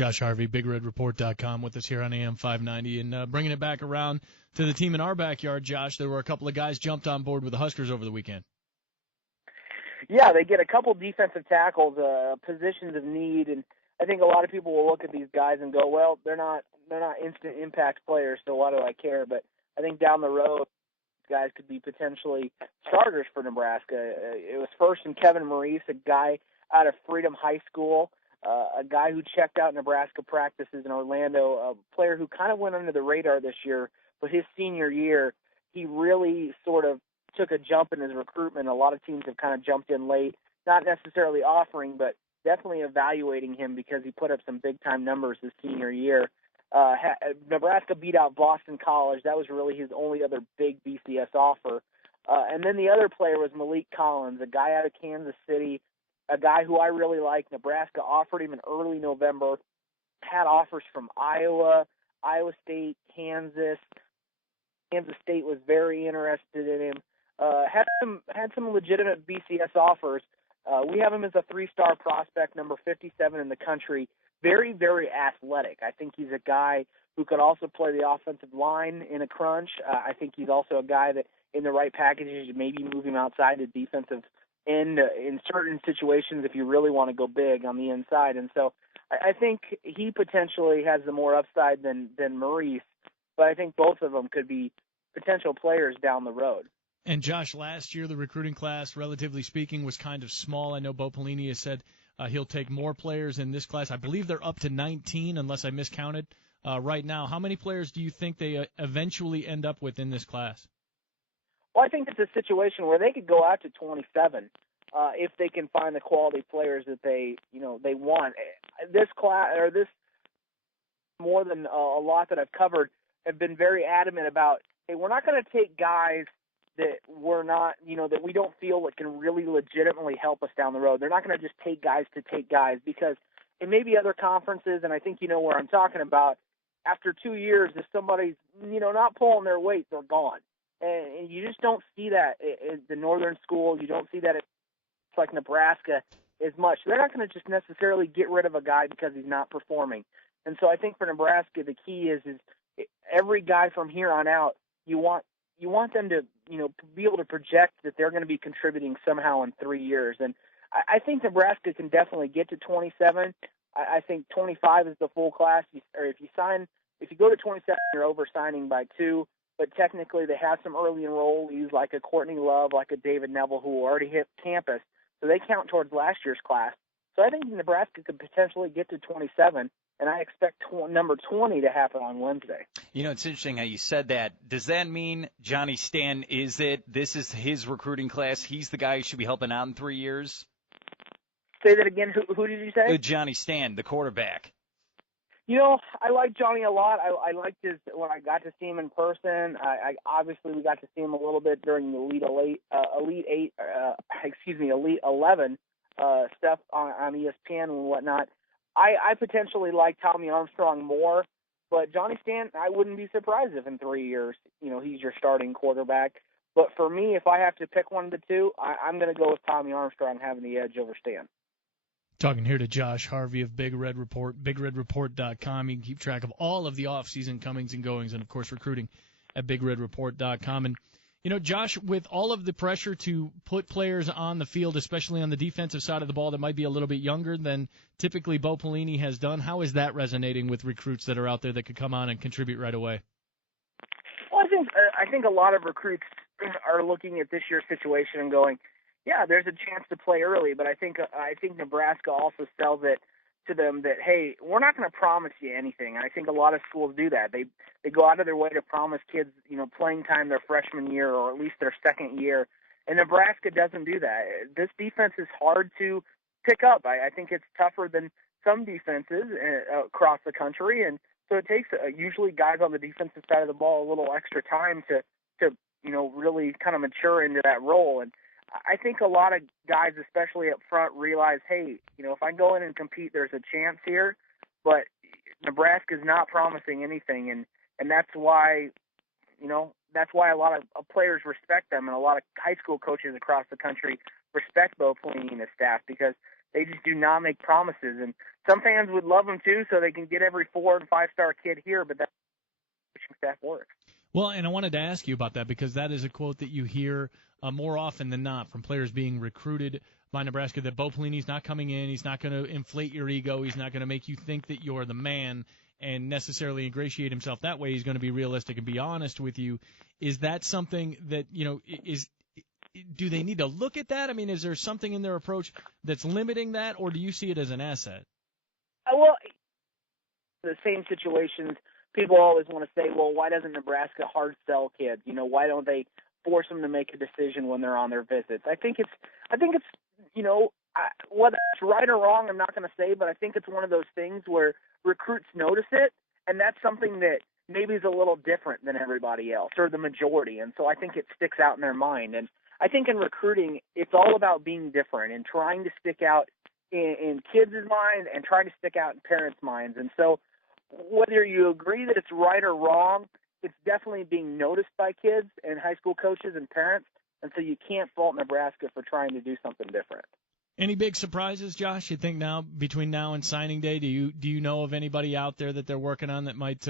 Josh Harvey, BigRedReport.com, with us here on AM 590. And bringing it back around to the team in our backyard, Josh, there were a couple of guys jumped on board with the Huskers over the weekend. Yeah, they get a couple defensive tackles, positions of need, and I think a lot of people will look at these guys and go, well, they're not instant impact players, so why do I care? But I think down the road, guys could be potentially starters for Nebraska. It was first in Kevin Maurice, a guy out of Freedom High School, a guy who checked out Nebraska practices in Orlando, a player who kind of went under the radar this year, but his senior year, he really sort of took a jump in his recruitment. A lot of teams have kind of jumped in late, not necessarily offering, but definitely evaluating him because he put up some big-time numbers his senior year. Nebraska beat out Boston College. That was really his only other big BCS offer. And then the other player was Malik Collins, a guy out of Kansas City, a guy who I really like. Nebraska offered him in early November, had offers from Iowa, Iowa State, Kansas. Kansas State was very interested in him. Had some legitimate BCS offers. We have him as a 3-star prospect, number 57 in the country. Very, very athletic. I think he's a guy who could also play the offensive line in a crunch. I think he's also a guy that, in the right packages, you maybe move him outside the defensive end in certain situations if you really want to go big on the inside. And so I think he potentially has the more upside than Maurice, but I think both of them could be potential players down the road. And, Josh, last year the recruiting class, relatively speaking, was kind of small. I know Bo Pelini has said he'll take more players in this class. I believe they're up to 19, unless I miscounted right now. How many players do you think they eventually end up with in this class? Well, I think it's a situation where they could go out to 27 if they can find the quality players that they want. This class, or this more than a lot that I've covered, have been very adamant about, hey, we're not going to take guys that we're not, that we don't feel that can really legitimately help us down the road. They're not going to just take guys to take guys, because it may be other conferences, and I think you know where I'm talking about. After 2 years, if somebody's, not pulling their weight, they're gone. And you just don't see that at the northern school. You don't see that at like Nebraska as much. They're not going to just necessarily get rid of a guy because he's not performing. And so I think for Nebraska, the key is every guy from here on out, you want them to, be able to project that they're going to be contributing somehow in 3 years. And I think Nebraska can definitely get to 27. I think 25 is the full class. Or if you go to 27, you're over-signing by 2. But technically they have some early enrollees like a Courtney Love, like a David Neville, who already hit campus. So they count towards last year's class. So I think Nebraska could potentially get to 27. And I expect number 20 to happen on Wednesday. It's interesting how you said that. Does that mean Johnny Stan, this is his recruiting class? He's the guy who should be helping out in 3 years? Say that again. Who did you say? Johnny Stan, the quarterback. I like Johnny a lot. I liked his when I got to see him in person. I obviously we got to see him a little bit during the Elite 11 stuff on ESPN and whatnot. I potentially like Tommy Armstrong more, but Johnny Stan, I wouldn't be surprised if in 3 years, he's your starting quarterback. But for me, if I have to pick one of the two, I'm going to go with Tommy Armstrong having the edge over Stan. Talking here to Josh Harvey of Big Red Report, BigRedReport.com. You can keep track of all of the off-season comings and goings, and, of course, recruiting at BigRedReport.com. And, Josh, with all of the pressure to put players on the field, especially on the defensive side of the ball that might be a little bit younger than typically Bo Pelini has done, how is that resonating with recruits that are out there that could come on and contribute right away? Well, I think a lot of recruits are looking at this year's situation and going, yeah, there's a chance to play early, but I think Nebraska also sells it to them that, hey, we're not going to promise you anything. And I think a lot of schools do that. They go out of their way to promise kids, playing time their freshman year or at least their second year. And Nebraska doesn't do that. This defense is hard to pick up. I think it's tougher than some defenses across the country, and so it takes usually guys on the defensive side of the ball a little extra time to really kind of mature into that role. And I think a lot of guys, especially up front, realize, hey, if I go in and compete, there's a chance here, but Nebraska's not promising anything, and that's why, that's why a lot of players respect them, and a lot of high school coaches across the country respect Bo Pelini and his staff, because they just do not make promises. And some fans would love them too, so they can get every 4- and 5-star kid here, but that's how the coaching staff works. Well, and I wanted to ask you about that because that is a quote that you hear more often than not from players being recruited by Nebraska, that Bo Pelini's not coming in, he's not going to inflate your ego, he's not going to make you think that you're the man and necessarily ingratiate himself that way. He's going to be realistic and be honest with you. Is that something that, do they need to look at that? I mean, is there something in their approach that's limiting that, or do you see it as an asset? Well, the same situations, people always want to say, well, why doesn't Nebraska hard sell kids? Why don't they force them to make a decision when they're on their visits? I think it's whether it's right or wrong, I'm not going to say, but I think it's one of those things where recruits notice it, and that's something that maybe is a little different than everybody else or the majority, and so I think it sticks out in their mind. And I think in recruiting, it's all about being different and trying to stick out in kids' minds and trying to stick out in parents' minds. And so whether you agree that it's right or wrong, it's definitely being noticed by kids and high school coaches and parents, and so you can't fault Nebraska for trying to do something different. Any big surprises, Josh, you think now between now and signing day? Do you know of anybody out there that they're working on that might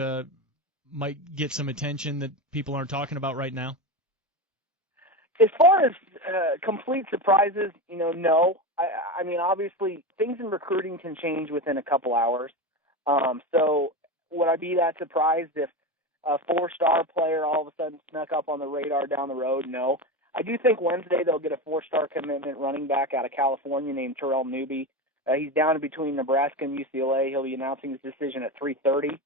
get some attention that people aren't talking about right now? As far as complete surprises, no. I mean, obviously, things in recruiting can change within a couple hours. So would I be that surprised if a 4-star player all of a sudden snuck up on the radar down the road? No. I do think Wednesday they'll get a 4-star commitment running back out of California named Terrell Newby. He's down in between Nebraska and UCLA. He'll be announcing his decision at 3:30. So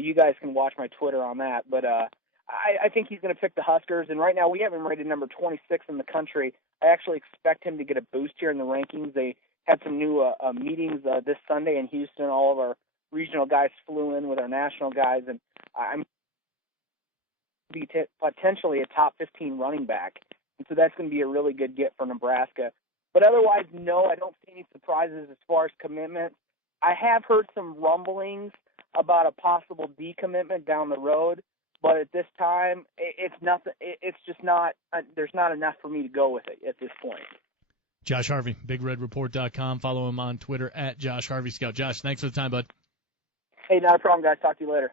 you guys can watch my Twitter on that. But I think he's going to pick the Huskers. And right now we have him rated number 26 in the country. I actually expect him to get a boost here in the rankings. They had some new meetings this Sunday in Houston. All of our regional guys flew in with our national guys. And I'm be potentially a top 15 running back. And so that's going to be a really good get for Nebraska. But otherwise, no, I don't see any surprises as far as commitment. I have heard some rumblings about a possible decommitment down the road, but at this time, it's nothing. It's just not. There's not enough for me to go with it at this point. Josh Harvey, BigRedReport.com. Follow him on Twitter at Josh Harvey Scout. Josh, thanks for the time, bud. Hey, not a problem, guys. Talk to you later.